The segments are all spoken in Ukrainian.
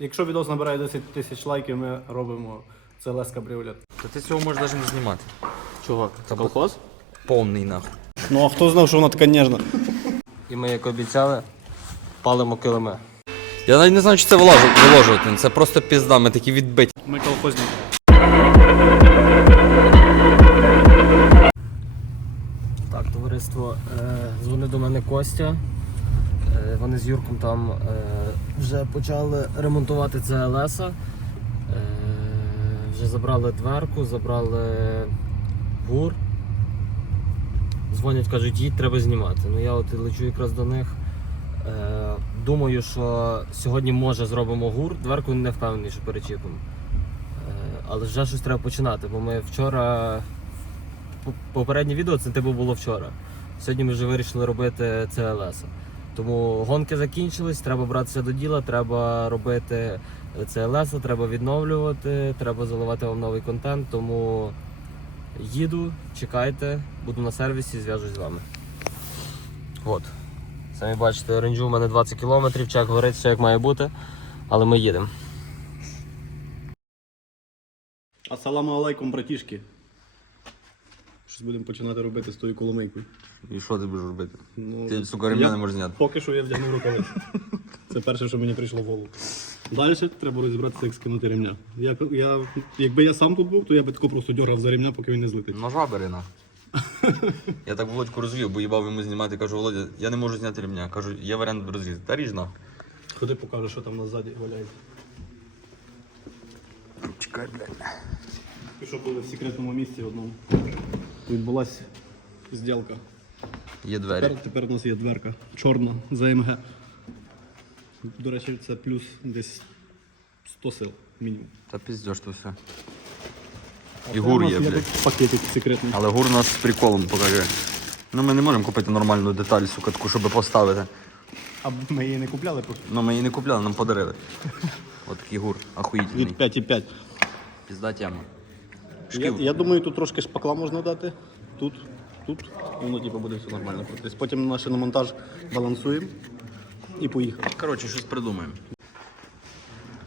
Якщо відос набирає 10 тисяч лайків, ми робимо CLS кабріолет. Та ти цього можеш навіть не знімати. Чого? Це колхоз? Повний нахуй. Ну а хто знав, що вона така ніжна? І ми, як обіцяли, палимо килими. Я навіть не знаю, чи це виложувати. Це просто пізда, ми такі відбиті. Ми колхозники. Так, товариство, е, дзвонив до мене Костя. Е, вони з Юрком там е, вже почали ремонтувати ЦЛС. Е, вже забрали дверку, забрали гур. Дзвонять, кажуть, їдь, треба знімати. Ну я от лечу якраз до них. Думаю, що сьогодні може зробимо гур, дверку не впевнений, що перечіпимо. Але вже щось треба починати, бо ми вчора попереднє відео це типу було вчора. Сьогодні ми вже вирішили робити CLS. Тому гонки закінчились, треба братися до діла, треба робити CLS, треба відновлювати, треба заливати вам новий контент. Тому їду, чекайте, буду на сервісі, зв'яжусь з вами. От. Самі бачите, оренджу у мене 20 км, чек горить, все як має бути, але ми їдемо. Асаламу алейкум, братішки. Щось будемо починати робити з тою коломийкою. І що ти будеш робити? Ну, Ти, сука, ремня я- не можеш зняти. Поки що я вдягнув рукавиці. Це перше, що мені прийшло в голову. Далі треба розібратися, як скинути ремня. Я, я, якби я сам тут був, то я би тако просто дергав за ремня, поки він не злетить. Ножа бери на. Я так Володьку розвів, бо їбав йому знімати. Кажу, Володя, я не можу зняти ремня. Кажу, є варіант розрізати. Та ріж нахуй. Ходи покажу, що там на ззаді валяється. Чекай, блядь. Пішов були в секретному місці одному. Відбулася зділка. Є двері. Тепер, тепер у нас є дверка чорна за МГ. До речі, це плюс десь 100 сил мінімум. Та піздєш то все. І гур є, блядь. Пакетик секретний. Але гур у нас з приколом покажи. Ну ми не можемо купити нормальну деталь, сука, таку, щоб поставити. А ми її не купляли просто. Ну ми її не купляли, нам подарили. От такий гур, ахуїтельний. Від 5,5. Пізда тема. Я, я думаю, тут трошки шпакла можна дати. Тут, тут. І воно типу, буде все нормально. Тобто потім на шиномонтаж балансуємо і поїхали. Коротше, щось придумаємо.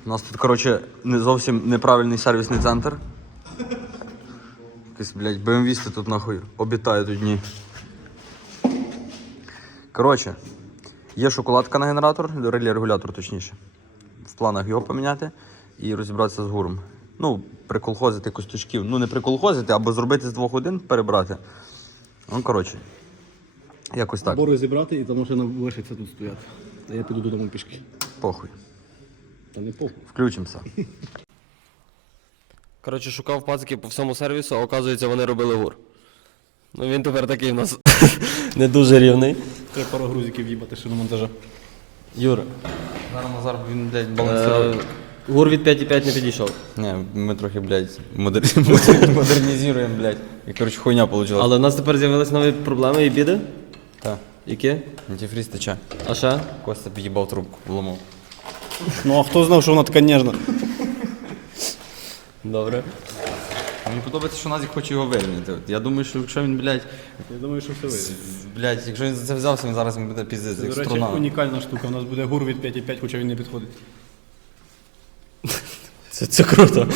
У нас тут, коротше, не зовсім неправильний сервісний центр. Якийсь, блядь, BMW тут нахуй обітає тут дні. Коротше, є шоколадка на генератор, релі регулятор точніше. В планах його поміняти і розібратися з гуром. Ну, приколхозити костючків. Ну, не приколхозити, або зробити з двох один, перебрати. Ну, коротше. Якось так. Або розібрати і тому що нам лишиться тут стояти. А я піду додому пішки. Похуй. Та не похуй. Включимося. Коротше, шукав пацики по всьому сервісу, а оказується, вони робили гур. Ну він тепер такий в нас не дуже рівний. Треба пару грузиків їбати шиномонтажа. Юра, Зараз Назар, він, блядь, е, балансирує. Гур від 5,5 не підійшов. Не, ми трохи, блядь, модер... модер- модернізуємо, блядь. І, коротше, хуйня вийшла. Але в нас тепер з'явились нові проблеми і біди. Так, Які? антифріз тече. А ще? Костя під'їбав трубку, вломав. Ну а хто знав, що вона така ніжна? Добре. Мені подобається, що Назік хоче його вирівняти. От Я думаю, що якщо він, блядь, Я думаю, що все вийде. блядь, якщо він за це взявся, він зараз буде піздець, Це, як до речі, струна. унікальна штука. У нас буде гур від 5,5, хоча він не підходить. Це, це круто.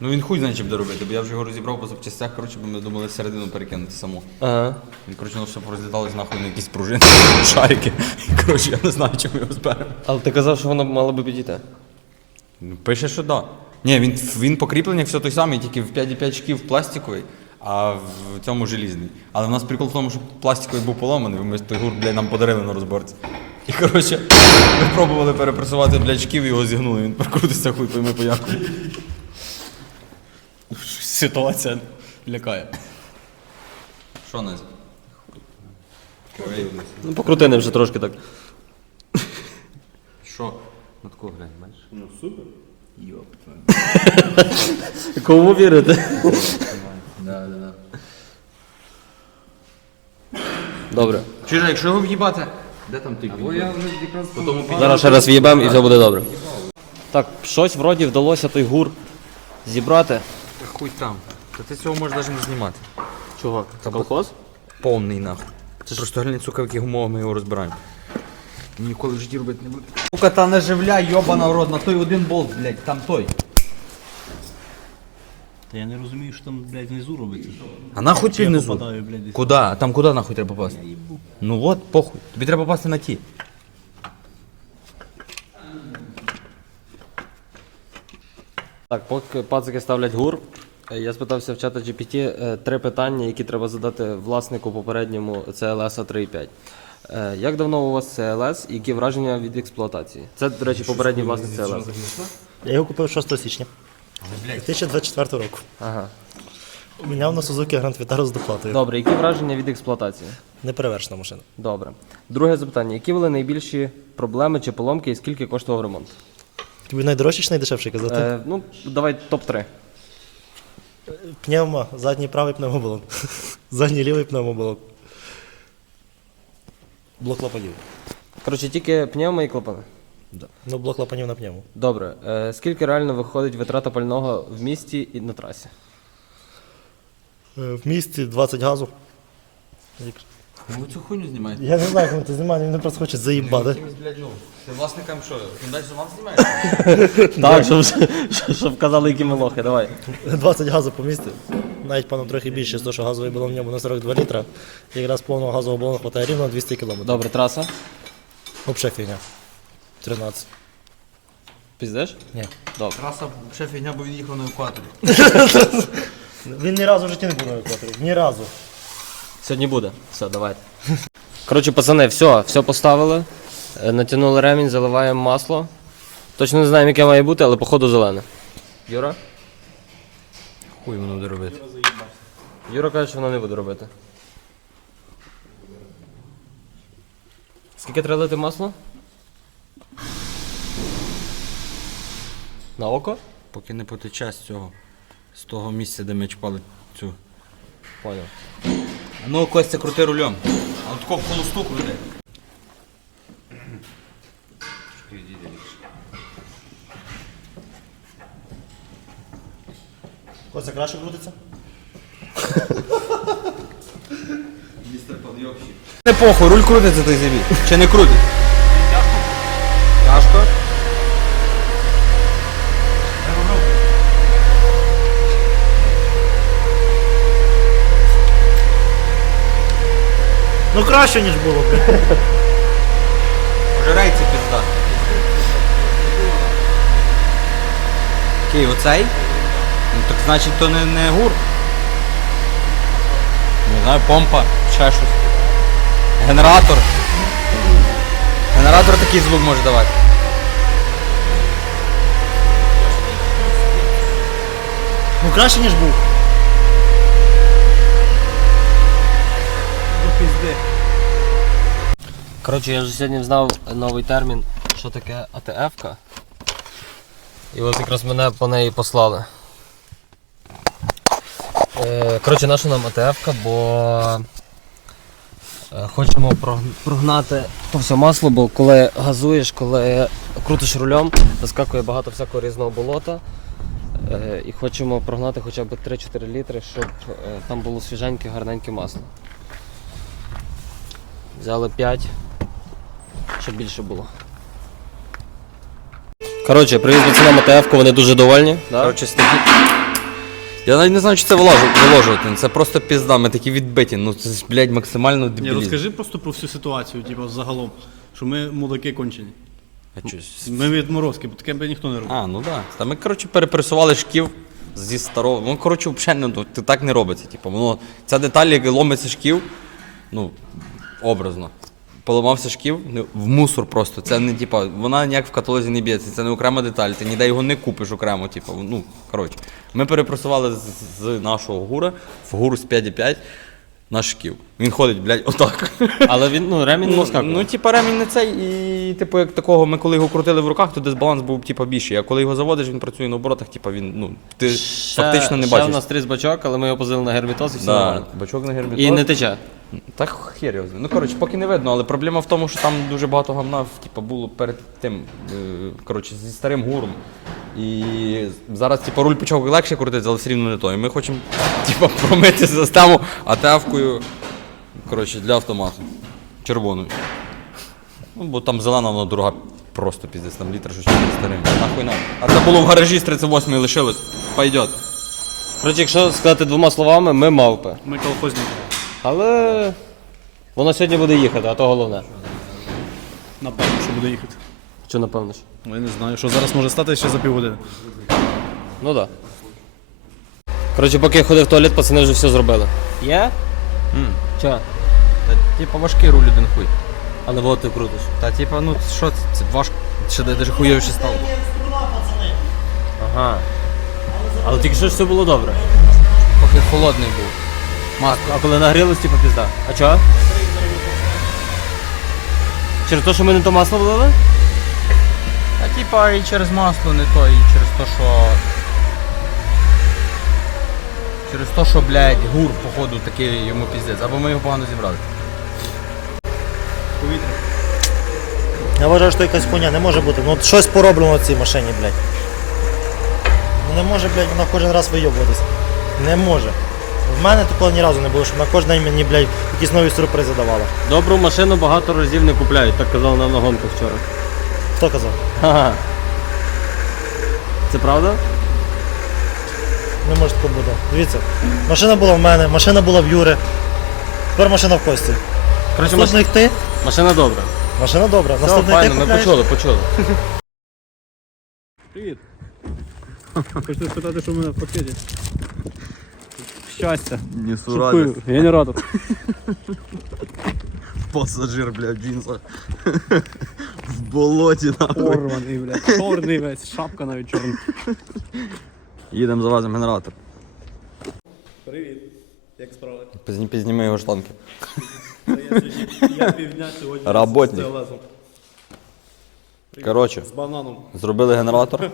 Ну він хуй знає, що буде робити, бо я вже його розібрав по запчастях, коротше, бо ми думали середину перекинути саму. Ага. Він, коротше, ну все порозліталось нахуй на якісь пружини, шарики. І, коротше, я не знаю, чому його зберемо. Але ти казав, що воно мало би підійти. Ну, Пише, що да. Ні, він, він покріплення все той самий, тільки в 5,5 шків пластиковий, а в цьому желізний. Але в нас прикол в тому, що пластиковий був поломаний, ми той гурт, блядь, нам подарили на розборці. І коротше, ми пробували перепресувати, блядь, шків його зігнули. Він прокрутиться хуй, пойми пояку. Ситуація лякає. Що Назі? Ну, покрути ним вже трошки так. Що? На таку глянь, бачиш? Ну супер. Йоп. Кому вірити? Да, да, да. Добре. Чужа, якщо його в'їбати, де там ти? Або я вже якраз Зараз ще раз в'їбем і все буде добре. Так, щось вроді вдалося той гур зібрати. Та Хуй там. Та ти цього можеш навіть не знімати. Чого? Та колхоз? Повний нахуй. Це просто глянь, сука, в яких умовах ми його розбираємо. Ніколи в житті робити не буду. Сука, та не живля, йобана в рот, на той один болт, блядь, там той. Та я не розумію, що там, блядь, внизу робиться. А нахуй ти Я внизу? попадаю, блядь, десь. Куда? А там куди нахуй треба попасти? Ну от, похуй. Тобі треба попасти на ті. Так, поки пацики ставлять гур, е, я спитався в чата GPT е, три питання, які треба задати власнику попередньому CLS 3.5. Е, Як давно у вас CLS і які враження від експлуатації? Це, до речі, попередній власник CLS. Я його купив 6 січня 2024 року. Ага. Міняв на Suzuki Grand Vitara з доплатою. Добре, які враження від експлуатації? Неперевершена машина. Добре. Друге запитання: які були найбільші проблеми чи поломки і скільки коштував ремонт? Тобі найдорожчий чи найдешевший казати? Е, ну, давай топ-3. Пневма, задній правий пневмобалон. Задній лівий пневмобалон. Блок клапанів. Коротше, тільки пневма і клапани. Да. Ну, блок клапанів на пневму. Добре. Е, скільки реально виходить витрата пального в місті і на трасі? Е, В місті 20 газу. Ви цю хуйню знімаєте? Я не знаю, кому це знімає, вони просто хочуть заїбати. блядь, ну. Ти власникам що, Hyundai Solaris знімаєш? Так, щоб, щоб, щоб казали, які ми лохи, давай. 20 газу по місті. Навіть пану трохи більше, з того, що газовий балон в ньому на 42 літра. Якраз повного газового балону хватає рівно 200 км. Добре, траса. Взагалі фігня. 13. Піздеш? Ні. Добре. Траса ще фігня, бо він їхав на евакуаторі. Він ні разу в житті не був на евакуаторі. Ні разу. Сьогодні буде. Все, давайте. Коротше, пацани, все, все поставили. Е, Натягнули ремінь, заливаємо масло. Точно не знаємо, яке має бути, але походу зелене. Юра? Хуй воно буде робити. Юра каже, що вона не буде робити. Скільки треба лити масло? На око? Поки не потече з цього, з того місця, де ми чіпали цю. Поняв. А Ну, Костя, крути рулем. А от в холосту крути. Кося краще крутиться? Не похуй, руль крутиться той забій. Чи не крутить? Ну краще, ніж було, блядь. Вже рейці пізда. Окей, оцей? Ну так значить то не, не гур. Не знаю, помпа, ще щось. Генератор. Генератор такий звук може давати. Ну краще, ніж був. Коротше, я вже сьогодні знав новий термін, що таке АТФ-ка. І от якраз мене по неї послали. Е, Коротше, наша нам АТФ-ка, бо е, хочемо прогнати то все масло, бо коли газуєш, коли крутиш рулем, вискакує багато всякого різного болота. Е, І хочемо прогнати хоча б 3-4 літри, щоб там було свіженьке, гарненьке масло. Взяли 5, щоб більше було. Коротше, привіз пацанам АТФ, вони дуже довольні. Да? Коротше, статі. Я навіть не знаю, чи це виложу- виложувати. Це просто пізда, ми такі відбиті. Ну це ж, блядь, максимально Ні, дебілізм. розкажи просто про всю ситуацію, типу, загалом. Що ми мудаки кончені. А чось? Ми відморозки, бо таке б ніхто не робив. А, ну так. Да. Та ми, коротше, перепресували шків зі старого. Ну, коротше, взагалі не, ну, ти так не робиться. Типу, воно, ця деталь, як ломиться шків, ну, образно. Поламався шків ну, в мусор просто. Це не типа, вона ніяк в каталозі не б'ється, це не окрема деталь, ти ніде його не купиш окремо. Типу, ну, коротше. Ми перепросували з, з нашого гура в гур з 5,5 на шків. Він ходить, блядь, отак. Але він, ну, ремінь не Ну, вискакує. ну, типа ремінь не цей, і типу, як такого, ми коли його крутили в руках, то дисбаланс був типа більший. А коли його заводиш, він працює на оборотах, типа він, ну, ти фактично не ще бачиш. у нас тріс бачок, але ми його позили на гермітоз і все. Да, нормально. бачок на гермітоз. І не тече. Так хер його знає. Ну, коротше, поки не видно, але проблема в тому, що там дуже багато гамна типу, було перед тим, е, коротше, зі старим гуром. І зараз, типу, руль почав легше крутити, але все рівно не то. І ми хочемо, типу, промити систему АТФ-кою, коротше, для автомату. Червоною. Ну, бо там зелена, вона дорога просто піздець, там літр щось 400 гривень. Нахуй нам. А це було в гаражі з 38 лишилось. Пойдет. Коротше, якщо сказати двома словами, ми мавпи. Ми колхозники. Але воно сьогодні буде їхати, а то головне. Напевно, що буде їхати. Що напевно ж? Ну, я не знаю, що зараз може стати ще за півгодини. Ну так. Да. Коротше, поки я ходив в туалет, пацани вже все зробили. Є? Чо? Та типа важкий руль один хуй. Але вот ти крутиш. Та типа, ну що це, це важко. Ще навіть хуйовіше стало. Ага. Але тільки що ж все було добре. Поки холодний був. А коли нагрілось, типу пізда. А чо? Через те, що ми не то масло влили? Та типа і через масло не то, і через те, що. Через те, що, блядь, гур, походу, такий йому піздець. Або ми його погано зібрали. Повітря. Я вважаю, що якась хуйня не може бути. Ну от щось пороблено в цій машині, блядь. Ну не може, блядь, вона кожен раз вийобуватись. Не може. В мене такого ні разу не було, що вона кожен день мені, блядь, якісь нові сюрпризи давала. Добру машину багато разів не купляють, так казав нам на гонках вчора. Хто казав? Ха-ха. Це правда? Не може такого бути. Дивіться, машина була в мене, машина була в Юри. Тепер машина в Кості. Коротше, маш... Наступний ти, машина добра. машина добра. Все, Наступний ти файно, ми купляєш. почули, почули. Привіт. Хочете спитати, що в мене в пакеті? Щастя. Несу Генератор. Пасажир, блядь, джинса. В болоті, нахуй. Порваний, блядь. Чорний весь, шапка навіть чорна. Їдемо завазимо генератор. Привіт. Як справи? Пізні, пізніми його штанки. Я півдня сьогодні Работник. з. Коротше, З бананом. зробили генератор.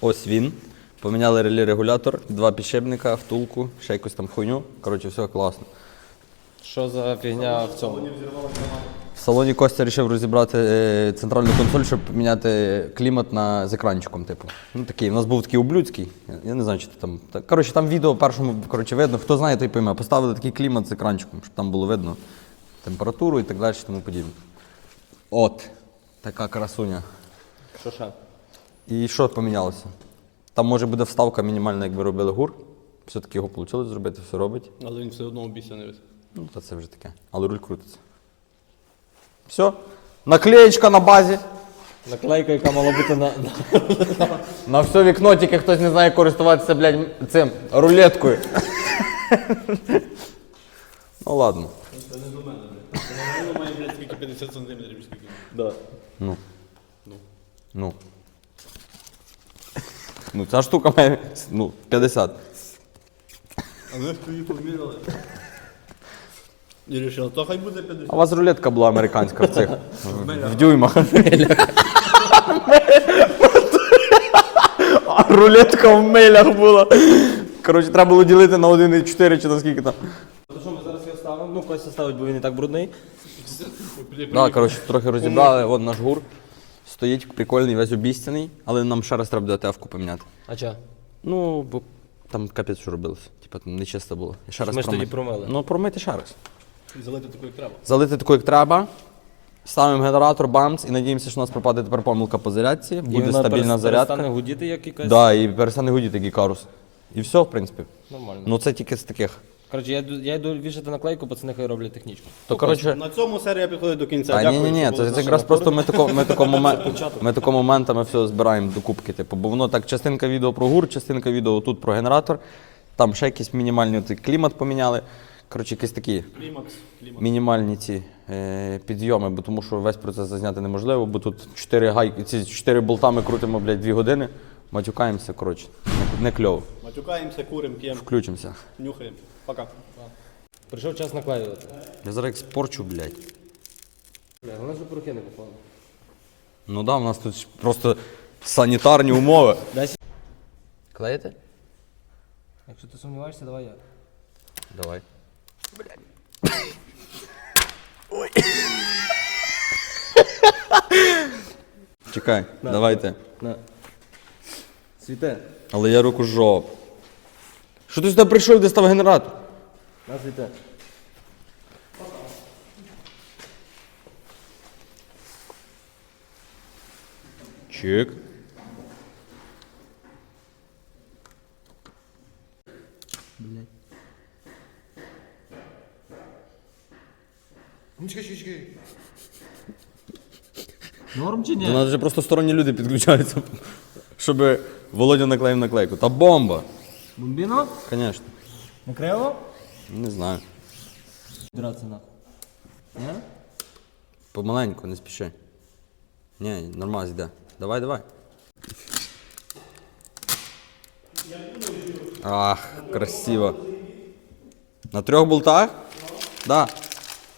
Ось він. Поміняли релі регулятор, два підшипника, втулку, ще якусь там хуйню. Коротше, все класно. Що за фігня в цьому? В салоні Костя вирішив розібрати е, центральну консоль, щоб поміняти клімат на з екранчиком. Типу. Ну такий. У нас був такий ублюдський. Я, не знаю, чи ти там. та- Коротше, там відео першому коротше, видно. Хто знає, той пойме. Поставили такий клімат з екранчиком, щоб там було видно температуру і так далі, тому подібне. От. Така красуня. Що ще? І що помінялося? Там може буде вставка мінімальна, якби робили гур. Все-таки його вийшло зробити, все робить. Але він все одно обіцяний весь. Ну, то це вже таке. Але руль крутиться. Все. Наклеєчка на базі. Наклейка, яка мала бути на. на- все вікно, тільки хтось не знає користуватися, блядь, цим рулеткою. ну ладно. Воно має, блядь, скільки 50 сантиметрів, скільки. Да. Ну. Ну. Ну, ця штука має ну, 50. А ми твої поміряли. І вирішили, то хай буде 50. А у вас рулетка була американська в цих в, дюймах. А рулетка в милях була. Коротше, треба було ділити на 1,4 чи на скільки там. То що ми зараз його ставимо? Ну, Костя ставить, бо він і так брудний. Так, коротше, трохи розібрали, от наш гур. Стоїть прикольний, весь обіцяний, але нам ще раз треба буде ТФ-ку поміняти. А чо? Ну, бо там капець, що робилося. Типа там нечисто було. І Ще раз Ми ж тоді промити. промили. Ну, промити ще раз. І залити таку, як треба. Залити таку, як треба. Ставимо генератор, бамс і надіємося, що у нас пропаде тепер помилка по зарядці, І буде вона стабільна перес- зарядка. Перестане гудіти, як якась. Да, і перестане гудіти гікарус. І все, в принципі. Нормально. Ну це тільки з таких. Коротше, я, йду- я йду вішати наклейку, пацани хай роблять технічку. То коротше. На цьому серія підходить до кінця. Та ні, Дякую, ні, ні, це, це якраз просто ми тако, ми тако момент, ми тако моментами все збираємо до кубки. Типу, бо воно так, частинка відео про гур, частинка відео тут про генератор. Там ще якісь мінімальні от, клімат поміняли. Коротше, якісь такі Клімакс, клімакс. мінімальні ці е, підйоми, бо тому що весь процес зазняти неможливо, бо тут 4 гайки, ці 4 болта ми крутимо, блядь, 2 години, матюкаємося, коротше, не, не кльово. Матюкаємося, курим, п'ємо, Включимося. нюхаємо. Пока. Прийшов час наклеювати. Я зараз їх спорчу, блядь. Бля, Вона ж порухи не попала. Ну да, у нас тут ж просто санітарні умови. Дай Клеїте? Якщо ти сумніваєшся, давай я. Давай. Чекай, давайте. На. Світе. Але я руку жоп. Що ти сюди прийшов, де став генератор? На світе. Чик. Норм чи ні? До нас вже просто сторонні люди підключаються, щоб Володя наклеїв наклейку. Та бомба! Бомбіно? Звісно. Накрило? Не знаю. Драться нахуй. Ні? Помаленьку, не спіши. Ні, нормально йде. Давай, давай. Ах, красиво. На трьох болтах? Да.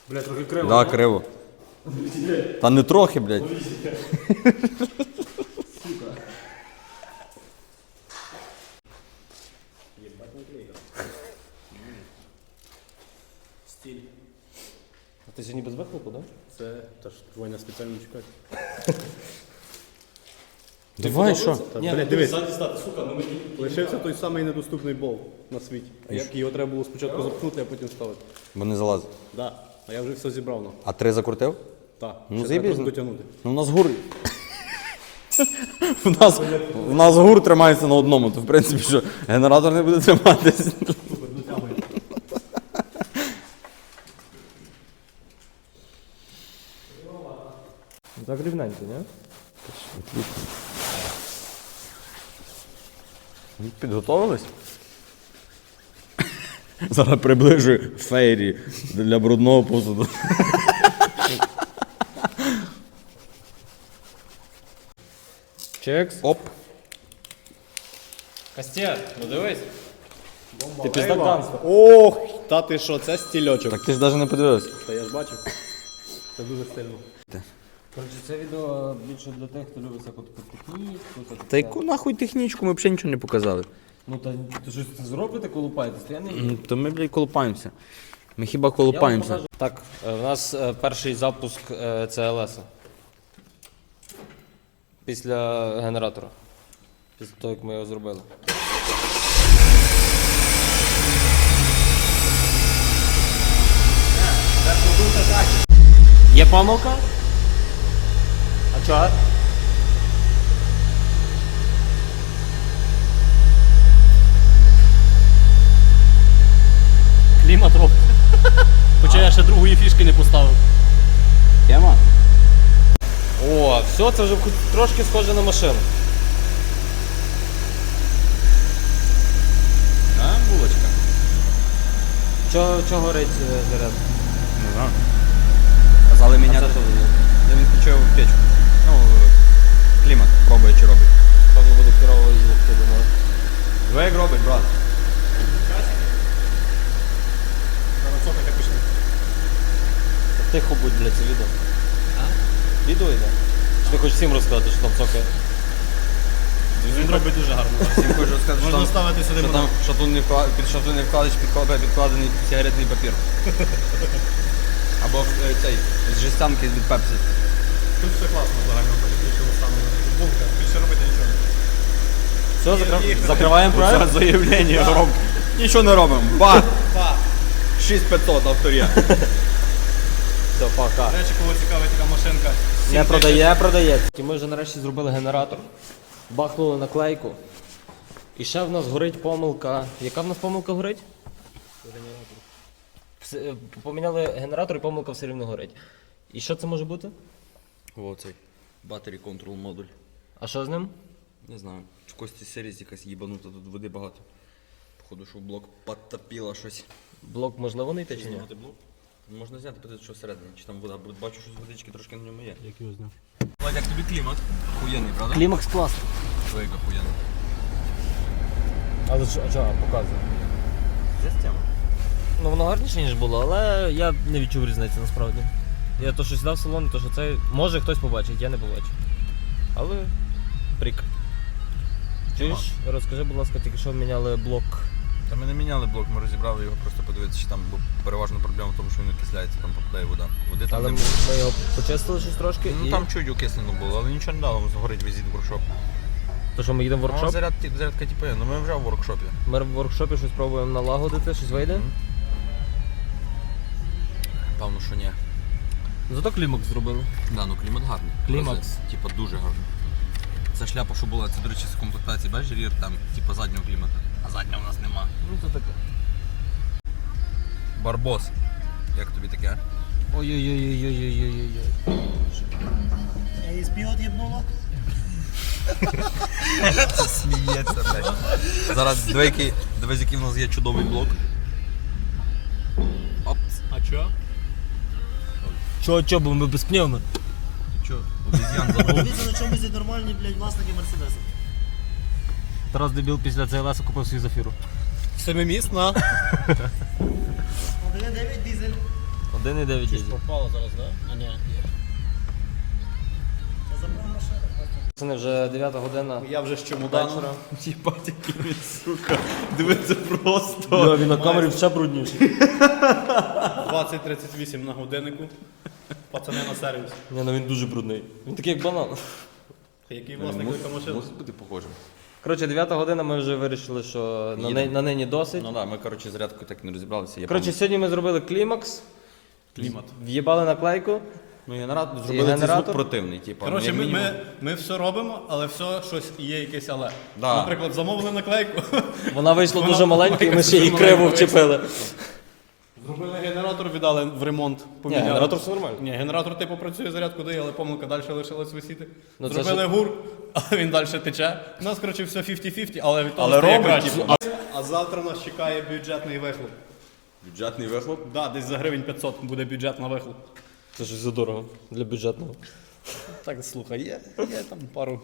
Бля, трохи криво. Да, криво. Та не трохи, блядь. А ти сьогодні без вихлопу, так? Це та ж Ваня спеціально чекати. Давай, що? Та, блядь, дивись. Лишився той самий недоступний бол на світі. Як його треба було спочатку запхнути, а потім ставити. Бо не залазить. Да. А я вже все зібрав. Ну. А три закрутив? Так. Ну, Ще заєбісь. треба дотягнути. Ну, у нас гур. У нас, у нас гур тримається на одному, то в принципі що генератор не буде рівненько, ні? Підготовились? Зараз приближу фейрі для брудного посуду. Чекс. Оп. Костя, ну дивись. Ти піздаканство. Ох, та ти що, це стільочок. Так ти ж навіть не подивився. Та я ж бачив. Це дуже стильно. Коротше, це відео більше для тих, хто любить всяку таку техніку. Та яку нахуй технічку, ми взагалі нічого не показали. Ну та ти щось зробите, колупаєтесь, то я не Ну, То ми, блядь, колупаємося. Ми хіба колупаємося. Так, е, в нас е, перший запуск е, ЦЛС. Після генератора. Після того, як ми його зробили. Є помилка? А чого? Клімат робить. Хоча я ще другої фішки не поставив. Тема? О, все, це вже хоч трошки схоже на машину. А, булочка. Чого, чого горить е, заряд? Не знаю. Казали А міняти. це що? Я він включив печку. Ну, клімат пробує чи робить. Певно буде керовий звук, я думаю. Як робить, брат? Тихо будь, блядь, це відео. А? Відео йде? Чи ти хочеш всім розказати, що там цокає? Він робить дуже гарно. Всім хочу сказати, що Можна там, ставити сюди що там шатунний, вкла- під шатунний вкладач підкла- підкладений сигаретний папір. Або е, цей, з жестянки від пепсі. Тут все класно загально. Більше стану. Футболка. Більше робити нічого. Все, закрив... закриваємо проект? заявлення громко. Нічого не робимо. Ба! 6500 авторія. Все, пока. До речі, кого цікавить така машинка. Не продає, продає. І ми вже нарешті зробили генератор. Бахнули наклейку. І ще в нас горить помилка. Яка в нас помилка горить? Е, Поміняли генератор і помилка все рівно горить. І що це може бути? О, цей. Battery control модуль. А що з ним? Не знаю. В кості серіс якась їбанута, тут води багато. Походу, що блок підтопило щось. Блок можливо не йти чи ні? Знімати блок? Можна зняти, подивитися, що всередині. Чи там вода, бо бачу, що з водички трошки на ньому є. Як його зняв? Владь, як тобі клімат? Хуєнний, правда? Клімакс класний. Двойка хуєнний. Але що, а що, показує? Система. Ну воно гарніше, ніж було, але я не відчув різниці насправді. Я то, що сідав в салон, то що це. Може хтось побачить, я не побачив. Але прик. Чуєш? Розкажи, будь ласка, тільки що міняли блок. Та ми не міняли блок, ми розібрали його, просто подивитися, чи там, бо переважно проблема в тому, що він окисляється, там попадає вода. Води там Але не ми, було. ми його почистили щось трошки. Ну і... там чуть окислено було, але нічого не дало, згорить візит в воркшоп. То що ми їдемо в Ну, воркшоп? заряд, зарядка типу є, ну ми вже в воркшопі. Ми в воркшопі щось пробуємо налагодити, щось вийде. Мгм. Певно, що ні. Зато клімакс зробили. Да, ну клімат гарний. Клімакс. Розет, Типа дуже гарний. Ця шляпа, що була, це, до речі, з комплектації, бачиш, рір там, типу заднього клімата. А заднього у нас нема. Ну то таке. Барбос. Як тобі таке? Ой-ой-ой-ой-ой-ой-ой. Я її спів от'єбнула. Сміється, блядь. Зараз двійки, дивись, який в нас є чудовий блок. Оп. А чо? Чо, чо, бо ми без пневми? Чо, обезьян забув? Дивіться, на чомусь є нормальні, блядь, власники Мерседеса. Тарас Дебіл після CLS купив свій зафіру. Семимісна. 1,9 дизель. 1,9 дізель. Пропало зараз, да? А ні. Я забрав. Пацани, вже 9 година. Я вже з чемоданом. Вечора. Їбать, який він, сука. Дивиться просто. Да, він на камері ще брудніший. 20.38 на годиннику. Пацани на сервіс. Ні, ну він дуже брудний. Він такий як банан. Який власник яка машина? Мусить бути похожим. Коротше, 9 година ми вже вирішили, що на, Їдемо. на нині досить. Ну так, ми, коротше, зарядкою так не розібралися. Я Коротше, сьогодні ми зробили клімакс, Клімат. в'їбали наклейку. Ну, генератор зробили цей генератор? звук противний, типу. Коротше, як ми, мінімум. ми, ми все робимо, але все щось є якесь але. Да. Наприклад, замовили наклейку. Вона вийшла Вона дуже маленька, і ми ще її криво вчепили. Зробили генератор, віддали в ремонт. Ні, поміняли. генератор все нормально. Ні, генератор типу працює, зарядку дає, але помилка далі лишилась висіти. Ну, це Зробили ж- гур, але він далі тече. У нас, коротше, все 50-50, але від того Але стає робить, краще. типу. А завтра нас чекає бюджетний вихлоп. Бюджетний вихлоп. Да, десь за гривень 500 буде бюджет на вихлоп. Це ж задорого для бюджетного. Так, слухай, є, є там пару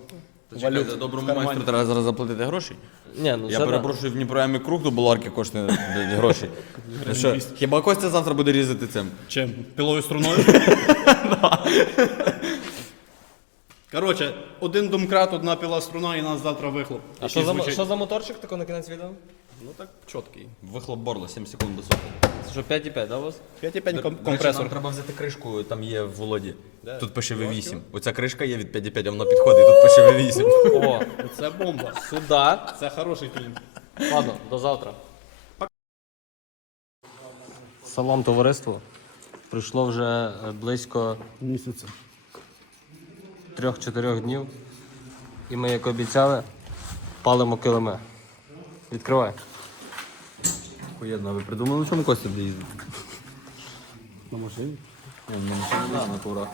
Чекай, за доброму майстру треба зараз заплатити гроші. Ні, ну Я перепрошую, в Дніпроямі круг до буларки коштує блядь, гроші. Ну що, Хіба Костя завтра буде різати цим? Чим? Пілою струною? Коротше, один домкрат, одна пила струна і нас завтра вихлоп. А що за, що за моторчик тако на кінець відео? Ну так, чіткий. Вихлоп борла, 7 секунд до сотні. Це що 5,5, да, у вас? 5,5 ком- Нам компресор. треба взяти кришку, там є в Володі. Тут пише V8. Оця кришка є від 5,5, а вона підходить, тут пише V8. О, Це бомба. сюди. Це хороший тюнінг. Ладно, до завтра. Салам товариству. Пройшло вже е, близько Місяця. трьох-чотирьох днів. І ми, як обіцяли, палимо килими. Відкривай. Охуєнно, а ви придумали, на чому Костя буде їздити? На машині? Ні, на машині, да, на турах.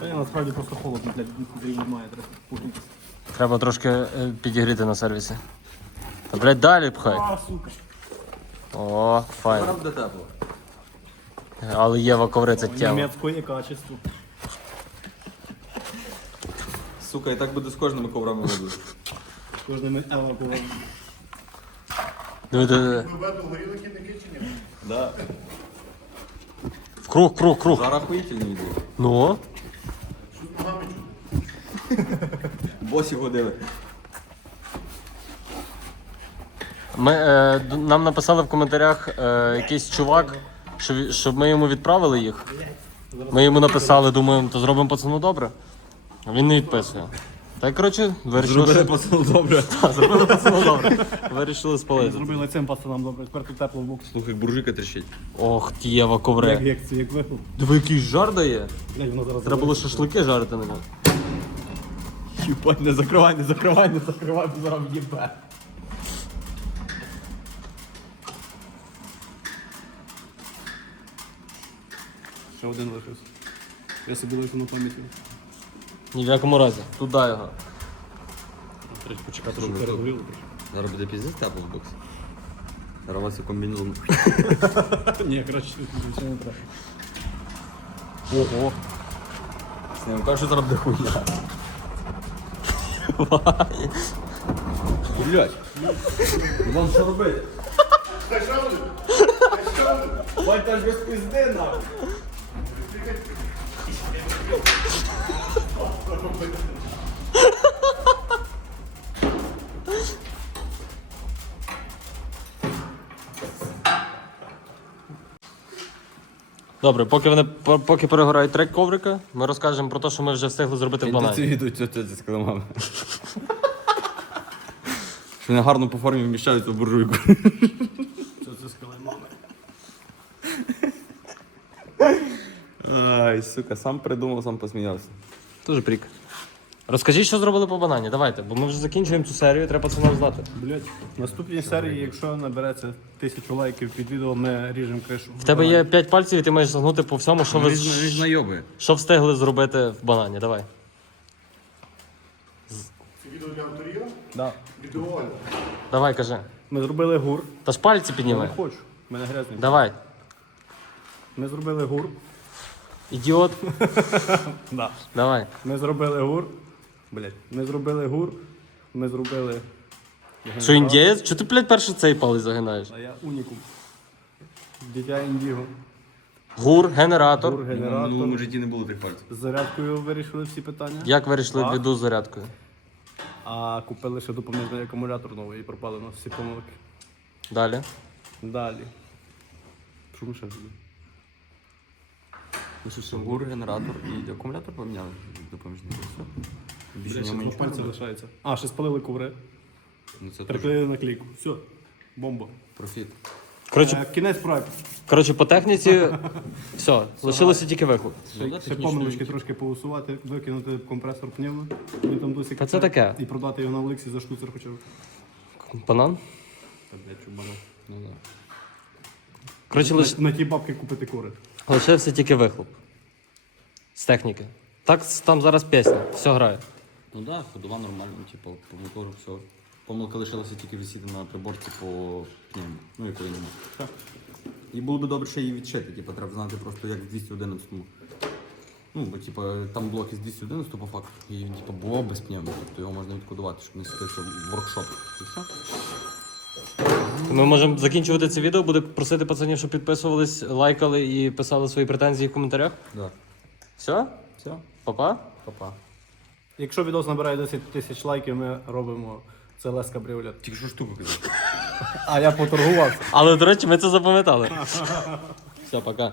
Та я насправді просто холодно, блядь, дрів немає, треба пухнути. Треба трошки е, підігріти на сервісі. Та, блядь, далі пхай. А, сука. О, файно. буде тепло. Але Єва коври це тема. Німецькое качество. Сука, і так буде з кожними коврами буде. З кожними евакуами. Диви, диви, диви. Да. В круг, круг, круг. Зараз охуїтельні йде. Ну. Босі ходили. Ми, е, д- нам написали в коментарях е, якийсь чувак, що, ві- щоб ми йому відправили їх. Ми йому написали, думаємо, то зробимо пацану добре. А він не відписує. Та й коротше, вирішили, що... пацану добре. Та, зробили пацану добре. Вирішили спалити. Зробили цим пацанам добре, тепер тут тепло в боксі. Слухай, буржуйка трещить. Ох, тієва Як, ковре. як, це, як вихлоп. Диви, який жар дає. Блядь, воно зараз Треба було шашлики жарити на ньому. Їбать, не закривай, не закривай, не закривай, бо зараз їбе. Ще один лишився. Я собі лишу на пам'яті. Ні в якому разі. Туди його. Треба почекати, щоб перегоріло. Зараз буде піздець тепло в боксі. Зараз вас і комбінезон. Ні, нічого не треба. Ого. Вам кажу, що зараз буде хуйня. Блять. Вам що робити? Бать, аж без пизди нахуй. Добре, поки вони поки перегорають трек коврика, ми розкажемо про те, що ми вже встигли зробити в банані. йдуть тьотя з килимами. Що вони гарно по формі вміщаються в буржуйку. Що це з калимами? Ай, сука, сам придумав, сам посміявся. Дуже прик. Розкажіть, що зробили по банані. Давайте, бо ми вже закінчуємо цю серію, треба це нам знати. Блять, в наступній серії, якщо набереться тисячу лайків під відео, ми ріжемо кришу. В тебе є 5 пальців, і ти маєш загнути по всьому, що ви знайобує. що встигли зробити в банані. Давай. Відео для аудио? Да. Давай, кажи. Ми зробили гур. Та ж пальці Я не підніми. хочу. Мене грязний. Давай. Ми зробили гур. Ідіот. Да. Давай. Ми зробили гур. Блять, ми зробили гур. Ми зробили. Що індієць? Чого ти, блядь, перший цей палець загинаєш? А я унікум. Дитя індіго. Гур, генератор. Гур, В генератор. минулому житті не було тих пальців. З зарядкою вирішили всі питання. Як вирішили Так. біду з зарядкою? А купили ще допоміжний акумулятор новий і пропали у нас всі помилки. Далі. Далі. Що ми ще зробили? Ну що, що, гур, генератор і акумулятор поміняли допоміжний. Більше нема нічого. пальці лишається. А, ще спалили коври. Ну це теж Приклеїли наклейку. Все. Бомба. профіт. Коротше, Е, кінець проекту. коротше, по техніці все, лишилося тільки вихлоп. Ще, да, ще технічно помилочки трошки поусувати, викинути компресор пневмо. Він там досі Та це качає, таке. І продати його на Олексі за штуцер хоча б. Банан? Та, блядь, чубана. Ну да. Коротше, лиш... На, на ті бабки купити кори. лишився тільки вихлоп. З техніки. Так, там зараз пісня, все грає. Ну так, да, ходова нормально, типу, по мотору все. Помилка лишилася тільки висіти на приборці по пневму, ну якої немає. Так. І було б добре ще її відшити, типу, треба знати просто як в 211-му. Ну, бо типу, там блок із 211 по факту. І він типу, було без пневму, тобто його можна відкодувати, щоб не світився в воркшоп. І все. Ми можемо закінчувати це відео, буде просити пацанів, щоб підписувались, лайкали і писали свої претензії в коментарях. Да. Все? Все, Папа? папа. Якщо відос набирає 10 тисяч лайків, ми робимо це лес кабріолет. Тільки що штуку казав. А я поторгувався. Але, до речі, ми це запам'ятали. Все, пока.